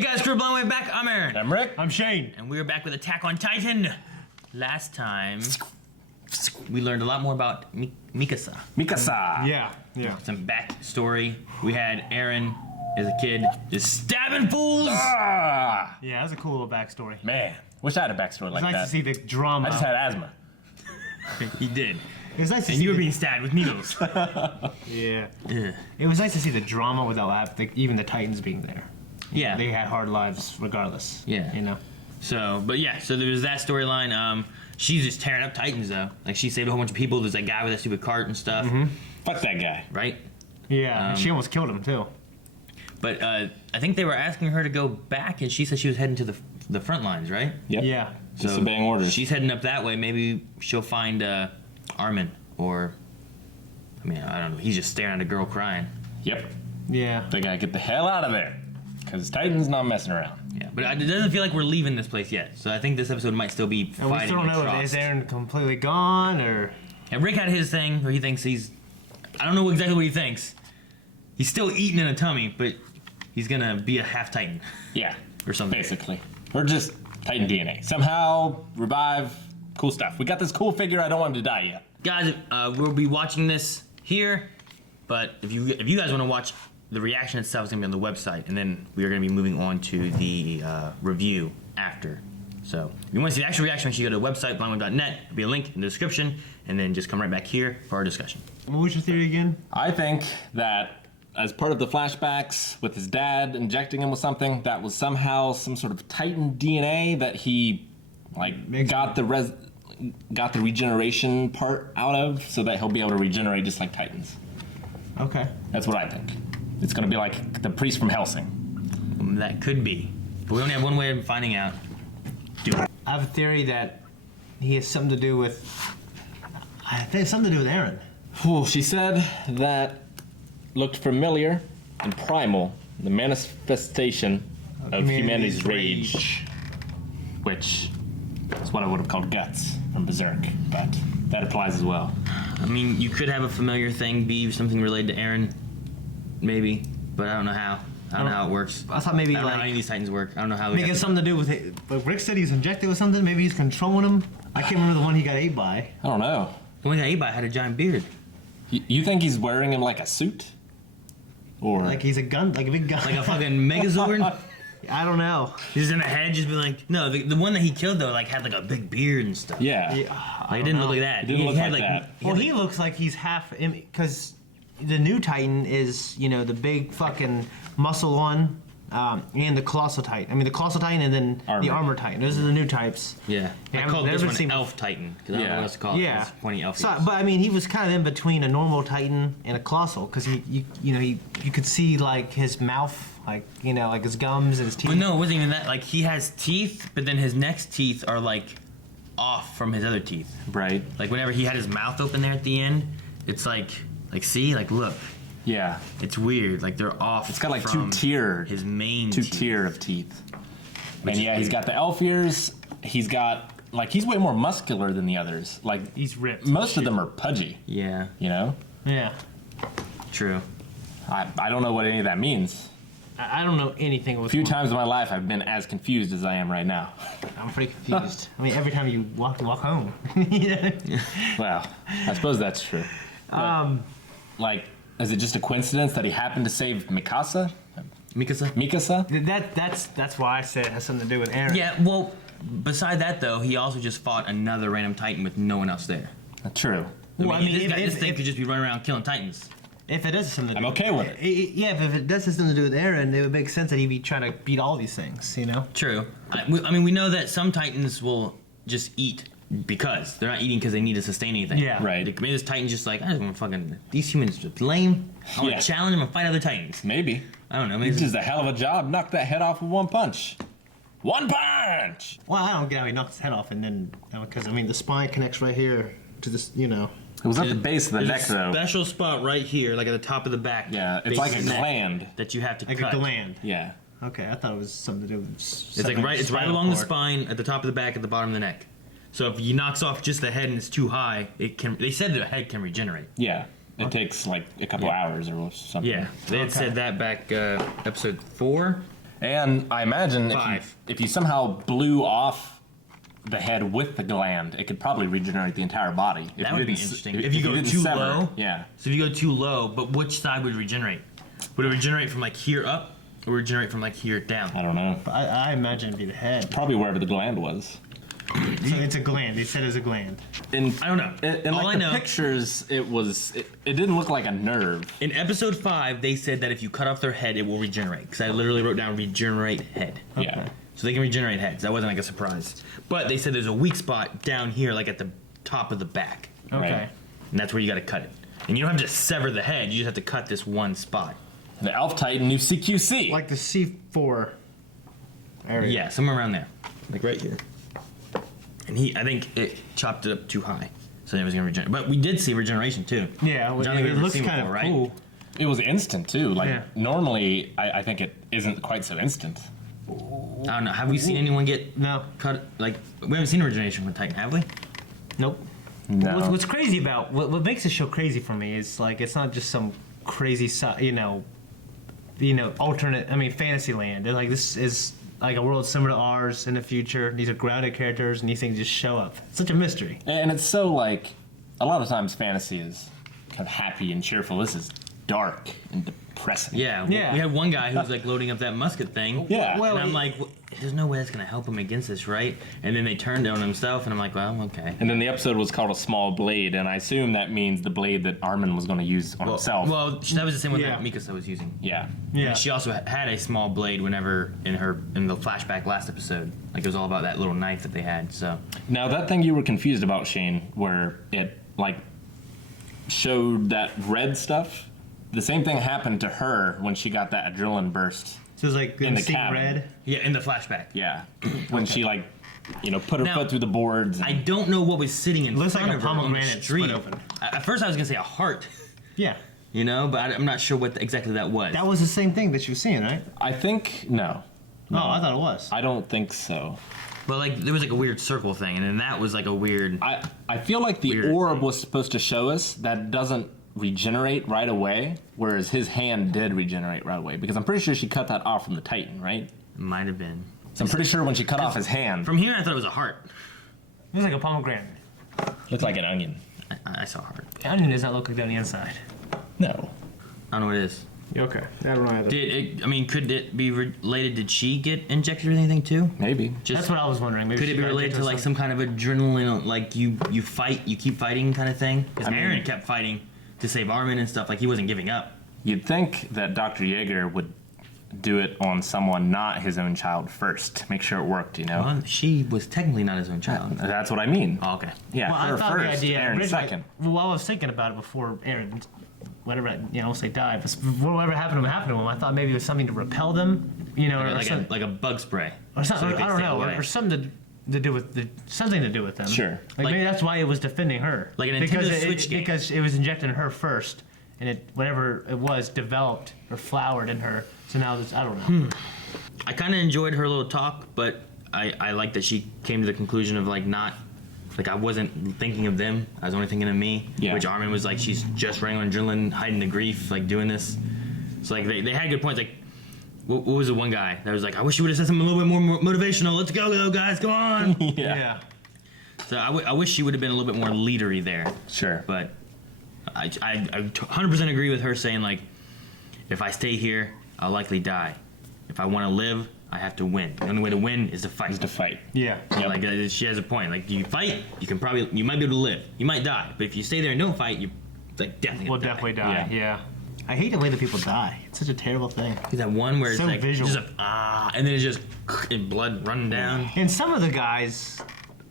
Hey guys, crew Blowing back. I'm Aaron. I'm Rick. I'm Shane. And we're back with Attack on Titan. Last time, we learned a lot more about Mikasa. Mikasa. Yeah. Some backstory. We had Aaron as a kid just stabbing fools. Ah, Yeah, that's a cool little backstory. man. Wish I had a backstory like It's nice that. to see the drama. I just had asthma. He did. It was nice to And see you were the- being stabbed with needles. Yeah. Ugh. It was nice to see the drama without even the Titans being there. Yeah. They had hard lives regardless. Yeah. You know? So there was that storyline. She's just tearing up Titans though. Like she saved a whole bunch of people. There's that guy with that stupid cart and stuff. Fuck that guy. Right? Yeah. And she almost killed him too. But I think they were asking her to go back, and she said she was heading to the front lines, right? Yep. Yeah. Just obeying orders. She's heading up that way. Maybe she'll find Armin, or I mean, I don't know. He's just staring at a girl crying. Yep. Yeah. They gotta get the hell out of there. Because Titan's not messing around. Yeah, but it doesn't feel like we're leaving this place yet. So I think this episode might still be And we fighting still don't know Trost. if is Aaron completely gone or. And Rick had his thing where he thinks he's. I don't know exactly what he thinks. He's still eating in a tummy, but he's gonna be a half Titan Yeah. or something. Basically. Or just Titan DNA. Somehow revive. Cool stuff. We got this cool figure. I don't want him to die yet. Guys, we'll be watching this here, but if you guys want to watch the reaction itself, is gonna be on the website, and then we are gonna be moving on to the review after. So if you want to see the actual reaction, make sure you go to the website blindwave.net. There'll be a link in the description, and then just come right back here for our discussion. What was your theory again? I think that as part of the flashbacks with his dad injecting him with something, that was somehow some sort of Titan DNA that he got the regeneration part out of, so that he'll be able to regenerate just like Titans. Okay. That's what I think. It's gonna be like the priest from Helsing. That could be, but we only have one way of finding out. Do it. I have a theory that he has something to do with. I think it's something to do with Aaron. Ooh, she said that looked familiar and primal, the manifestation of humanity's rage, which is what I would have called guts from Berserk, but that applies as well. I mean, you could have a familiar thing be something related to Aaron, maybe, but I don't know how. I don't know how it works. I thought maybe I don't know how any of these Titans work. I don't know how. Maybe it has something to do with it. But Rick said he's injected with something. Maybe he's controlling him. I can't remember the one he got ate by. I don't know. The one that ate by had a giant beard. You think he's wearing him like a suit? Or Like he's a gun, like a big gun. Like a fucking Megazord. I don't know. He's in the head, just be like, no. The one that he killed though, like had like a big beard and stuff. yeah. Like it didn't look like that. It didn't look had, like that. Well, he looks like he's half because the new Titan is the big fucking muscle one. And the Colossal Titan. I mean, the Colossal Titan and then the Armor. Armor Titan. Those are the new types. Yeah. Yeah, I called I've this never one seen- Elf Titan because I don't know Yeah. what else to call it. Yeah. It's pointy elf. So, but I mean, he was kind of in between a normal Titan and a Colossal because you could see like his mouth, like his gums and his teeth. But no, it wasn't even that. Like he has teeth, but then his next teeth are like off from his other teeth. Right. Like whenever he had his mouth open there at the end, it's like see, like look, Yeah. it's weird. Like they're off. It's got like from two-tiered. his main Two teeth. tier of teeth. Which And is yeah, he's weird. got the elf ears. He's got he's way more muscular than the others. Like He's ripped. most of them are pudgy. Yeah, You know. Yeah. true. I don't know what any of that means. I don't know anything. A few times in my life, I've been as confused as I am right now. I'm pretty confused. I mean, every time you walk home. Well, I suppose that's true. But, like, is it just a coincidence that he happened to save Mikasa? Mikasa. That's why I said it has something to do with Aaron. Yeah. Well, beside that though, he also just fought another random Titan with no one else there. True. Well, I mean, this thing could just be running around killing Titans. If it does have something to I'm do okay with it. Yeah, if it does have something to do with Aaron, it would make sense that he'd be trying to beat all these things, True. I mean, we know that some Titans will just eat because they're not eating because they need to sustain anything. Yeah. Right. Like, maybe this Titan's just like, I just want to fucking, these humans are lame. I want to Yeah. challenge them and fight other Titans. Maybe. I don't know. He Maybe does a hell of a job. Knock that head off with one punch. One punch! Well, I don't get how he knocked his head off and then, because, I mean, the spine connects right here to this, It was at the base of the neck, There's a though. special spot right here, like at the top of the back. Yeah, it's base like of a the neck gland. that you have to like cut. a gland. Yeah. Okay, I thought it was something to do with It's like it's right along the spine, at the top of the back, at the bottom of the neck. So if he knocks off just the head and it's too high, it can. They said the head can regenerate. Yeah. It takes like a couple hours or something. Yeah, they had said that back episode 4. And I imagine Five. if you somehow blew off the head with the gland, it could probably regenerate the entire body. If That you would be didn't interesting. s- If you go didn't too sever, low? Yeah. So if you go too low, but which side would regenerate? Would it regenerate from like here up, or regenerate from like here down? I don't know. I imagine it'd be the head. Probably wherever the gland was. So it's a gland. They said it's a gland. In, I don't know. in All like I the know, pictures, it didn't look like a nerve. in episode 5, they said that if you cut off their head, it will regenerate. Because I literally wrote down regenerate head. Yeah. So they can regenerate heads. That wasn't like a surprise. But they said there's a weak spot down here, like at the top of the back. Okay. Right. And that's where you got to cut it. And you don't have to sever the head, you just have to cut this one spot. The Elf Titan knew CQC. Like the C4 area. Yeah, somewhere around there. Like right here. And I think it chopped it up too high. So it was going to regenerate. But we did see regeneration too. Yeah, Which I don't think it we've ever looks seen kind of before, right? cool. It was instant too. Like Yeah. normally, I think it isn't quite so instant. I don't know. Have we seen anyone get No. cut? Like, we haven't seen a regeneration from Titan, have we? Nope. No. What's crazy about what makes this show crazy for me is like it's not just some crazy alternate. I mean, fantasy land. Like this is like a world similar to ours in the future. These are grounded characters, and these things just show up. It's such a mystery. And it's so like, a lot of times fantasy is kind of happy and cheerful. This is dark and depressing. Yeah. Yeah. We had one guy who was like loading up that musket thing. Yeah. Well, And I'm like, there's no way that's going to help him against this, right? And then they turned on himself, and I'm like, well, okay. And then the episode was called A Small Blade, and I assume that means the blade that Armin was going to use on himself. Well, that was the same one Yeah. that Mikasa was using. Yeah. Yeah. And she also had a small blade whenever in the flashback last episode. Like it was all about that little knife that they had. So Now, that thing you were confused about, Shane, where it, like, showed that red stuff, the same thing happened to her when she got that adrenaline burst. So it's like In the seeing cabin. red. yeah, in the flashback. Yeah. When she, like, put her Now, foot through the boards. And, I don't know what was sitting in Looks like front a of her on the pomegranate street. split open. At first, I was gonna say a heart, Yeah. but I'm not sure what exactly that was. That was the same thing that you were seeing, right? I think, no. Oh, I thought it was. I don't think so. But like there was like a weird circle thing, and then that was like a weird. I feel like the Weird. orb was supposed to show us that doesn't regenerate right away, whereas his hand did regenerate right away. Because I'm pretty sure she cut that off from the Titan, right? Might have been. So I'm pretty sure when she cut off his hand, From here, I thought it was a heart. It was like a pomegranate. looked like an onion. I saw a heart. The onion does not look like that on the inside. No. I don't know what it is. Okay. I don't know either. Did it? I mean, could it be related? Did she get injected or anything too? Maybe. Just That's what I was wondering. Maybe could she it be got related to injected like with some kind of adrenaline, like you keep fighting kind of thing? Because I mean- Aaron kept fighting to save Armin and stuff. Like he wasn't giving up. You'd think that Dr. Yeager would do it on someone not his own child first to make sure it worked, Well, she was technically not his own child. That's what I mean. Oh, okay. Yeah, Well, her I thought first, the idea Aaron originally. second. Well, I was thinking about it before Aaron, whatever, I'll say died. But whatever happened to him, I thought maybe it was something to repel them, or Like some- a bug spray. or something. So they I don't stay know, away. or something to do with something to do with them. Sure. Like, Like- maybe that's why it was defending her. Like an because Nintendo Switch game. because it was injecting her first, and it whatever it was developed or flowered in her. So now this, I don't know. I kind of enjoyed her little talk, but I like that she came to the conclusion of like not. Like I wasn't thinking of them, I was only thinking of me. Yeah. Which Armin was like, she's just running on adrenaline, hiding the grief, like doing this. So like they had good points. Like what was the one guy that was like, I wish you would have said something a little bit more motivational. Let's go guys, come on. Yeah. So I wish she would have been a little bit more leadery there. Sure. But I 100% agree with her saying like, if I stay here, I'll likely die. If I want to live, I have to win. The only way to win is to fight. To fight. Yeah. So, like she has a point. Like you fight, you might be able to live. You might die, but if you stay there and don't fight, you like definitely. We'll gonna definitely die. Yeah. Yeah. I hate the way that people die. It's such a terrible thing. That one where it's So like visual. just and then it's just and blood running down. And some of the guys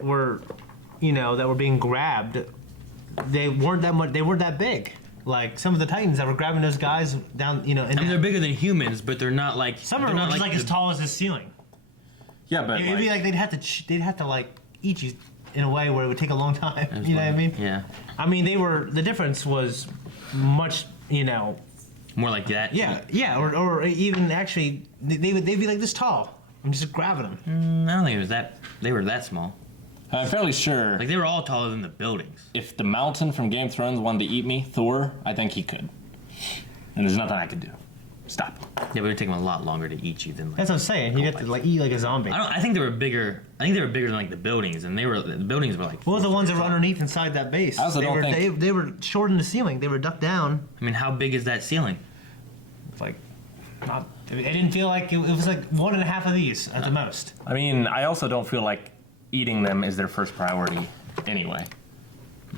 were, that were being grabbed. They weren't that much. They weren't that big. Like some of the Titans that were grabbing those guys down. And I mean, they're bigger than humans, but they're not like some they're of them not were just like as the- tall as this ceiling. Yeah, but It'd be like they'd have to like eat you in a way where it would take a long time. You know what I mean? Yeah, I mean, the difference was much. more like that. Yeah, or even actually, they'd be like this tall. I'm just grabbing them. I don't think it was that. They were that small. I'm fairly sure Like they were all taller than the buildings. if the mountain from Game of Thrones wanted to eat me, Thor, I think he could. And there's nothing I could do. Stop. Yeah, but it would take them a lot longer to eat you than. Like, That's what I'm saying. You get to like eat like a zombie. I think they were bigger. I think they were bigger than like the buildings, and the buildings were like. What were the ones that were underneath inside that base? I also don't think- they were short in the ceiling. They were ducked down. I mean, how big is that ceiling? It's like, not. It didn't feel like it was like 1.5 of these at the most. I mean, I also don't feel like eating them is their first priority anyway.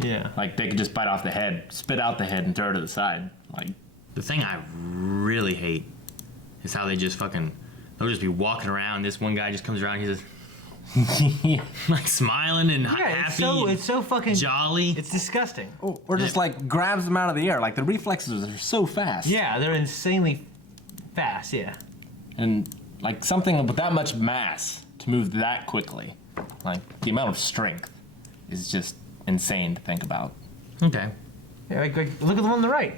Yeah. Like, they could just bite off the head, spit out the head, and throw it to the side. Like, The thing I really hate is how they just fucking. They'll just be walking around. This one guy just comes around. He's just like smiling and happy. It's so fucking jolly. It's disgusting. or just like grabs them out of the air. Like, the reflexes are so fast. Yeah, they're insanely fast. Yeah. And like something with that much mass to move that quickly, like the amount of strength is just insane to think about. Okay. Yeah, like look at the one on the right.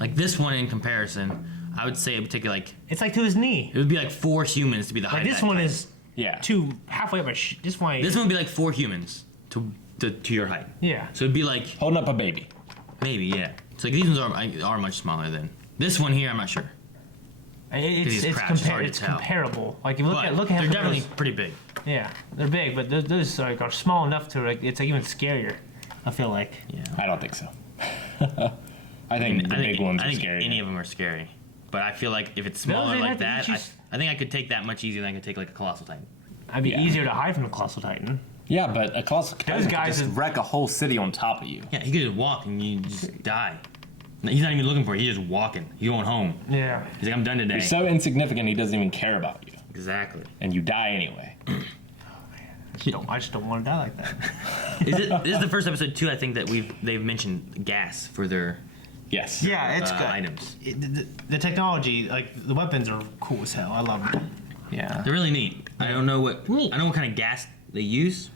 Like this one in comparison, I would say it would take you like. It's like to his knee. It would be like 4 humans to be the height Like of this that one Titan. is Yeah. halfway up. This one. This one would be like 4 humans to your height. Yeah. So it'd be like Holding up a baby. maybe yeah. So like these ones are much smaller than this one here. I'm not sure. It's These crabs, it's hard to it's tell. comparable. Like you look But at they're how definitely those- pretty big. yeah, they're big, but those like are small enough to like it's like even scarier. I feel like. Yeah. I don't think so. I think the big ones I are think scary. any of them are scary. But I feel like if it's smaller they'd like have to that, eat you I think I could take that much easier than I could take like a colossal titan. I'd be Yeah. easier to hide from the colossal titan. Yeah, but a colossal titan could guys just is- wreck a whole city on top of you. Yeah, he could just walk and you just die. He's not even looking for it. He's just walking. He's going home. Yeah. He's like, I'm done today. You're so insignificant, he doesn't even care about you, Exactly. and you die anyway. I just don't want to die like that. This is the first episode too. I think that they've mentioned gas for their Yes. Yeah, it's good. items. The technology, like the weapons, are cool as hell. I love them. Yeah. They're really neat. I don't know what kind of gas they use,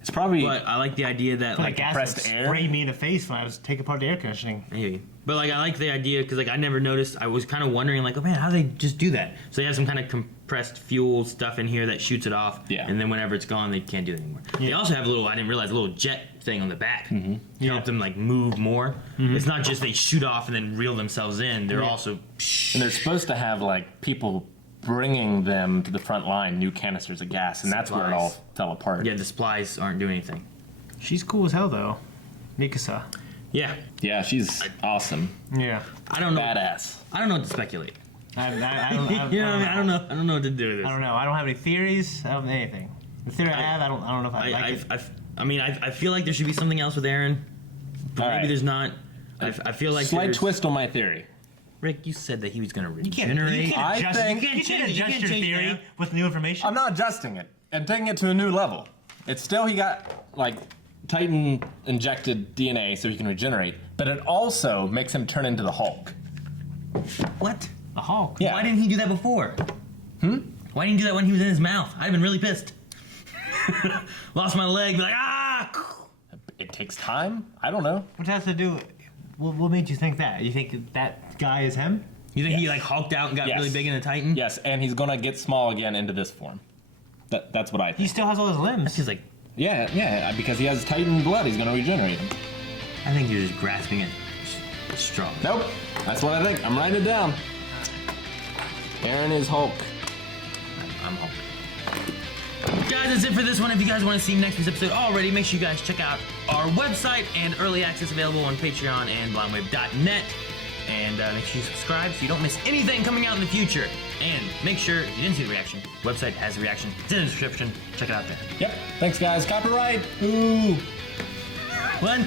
It's probably but I like the idea that Like like gas compressed that air? sprayed me in the face when I was taking apart the air conditioning. maybe. But like I like the idea because like I never noticed. I was kind of wondering like, oh man, how do they just do that? So they have some kind of compressed fuel stuff in here that shoots it off. Yeah. And then whenever it's gone, they can't do it anymore. They Yeah. also have I didn't realize a little jet thing on the back to Yeah. help them like move more. It's not just they shoot off and then reel themselves in. They're Yeah. also. and they're supposed to have like people bringing them to the front line new canisters of gas, and that's where it all Supplies. fell apart. Yeah, the supplies aren't doing anything. She's cool as hell though, Mikasa. Yeah. Yeah, she's awesome. Yeah. I don't know. Badass. I don't know what to speculate. I don't You know what I mean? I don't know. I don't know what to do with this. I don't know. I don't have any theories. I don't have anything. The theory I have, I don't know if I like it. I feel like there should be something else with Aaron, but All maybe right. there's not. I feel like Slight there's- twist on my theory. Rick, you said that he was going to You can't regenerate. I adjust, think- you can't change it. You adjust can't your change theory that. with new information. I'm not adjusting it and taking it to a new level. It's still he got like Titan injected DNA so he can regenerate, but it also makes him turn into the Hulk. What? The Hulk. Yeah. Why didn't he do that before? Why didn't he do that when he was in his mouth? I'd have been really pissed. Lost my leg. Be like, ah! It takes time. I don't know. What has to do? What made you think that? You think that guy is him? You think he Yes. like hulked out and got Yes. really big in a Titan? Yes, and he's gonna get small again into this form. That's what I He think. still has all his limbs. He's like, Yeah, because he has Titan blood, he's gonna regenerate him. I think you're just grasping at straw. Nope, that's what I think. I'm writing it down. Aaron is Hulk. I'm home. Guys, that's it for this one. If you guys want to see next week's episode already, make sure you guys check out our website and early access available on Patreon and blindwave.net. And make sure you subscribe so you don't miss anything coming out in the future. And make sure you didn't see the reaction. Website has the reaction. It's in the description. Check it out there. Yep, thanks guys. Copyright. Ooh. One.